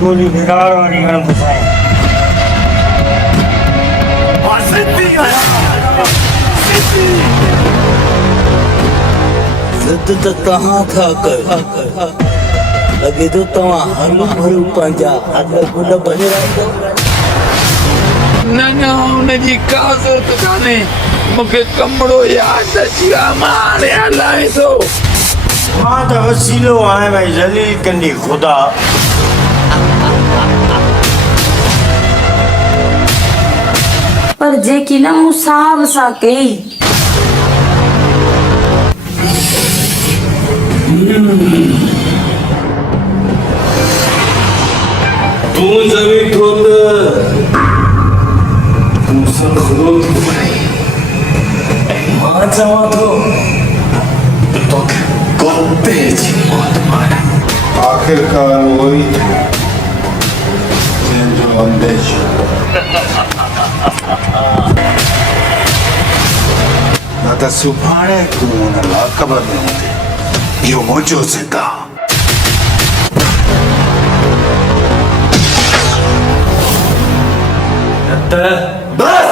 गोली बिगाड़ वाली गण फसाए जिद तो कहाँ था कर लगे तो तवा हरू भरू पंजा अगर गुल बने रहो ना उनजी का ज़रूरत कान्हे मूंखे कमड़ो यादि अची वियो आहे मां हाणे हलाए थो मां त वसीलो आहियां भई ज़लील कंदी ख़ुदा पर जेकी न मूं साहब सां कई तूं जवी खुद तूं सां खुद मां चवां थो त तोखे कुत्ते जी मौत मारे आखिरकार वही जंहिंजो अंदेशो न त सुभाणे तूं हुन लाकब में हूंदे इहो मुंहिंजो ज़िंदा बस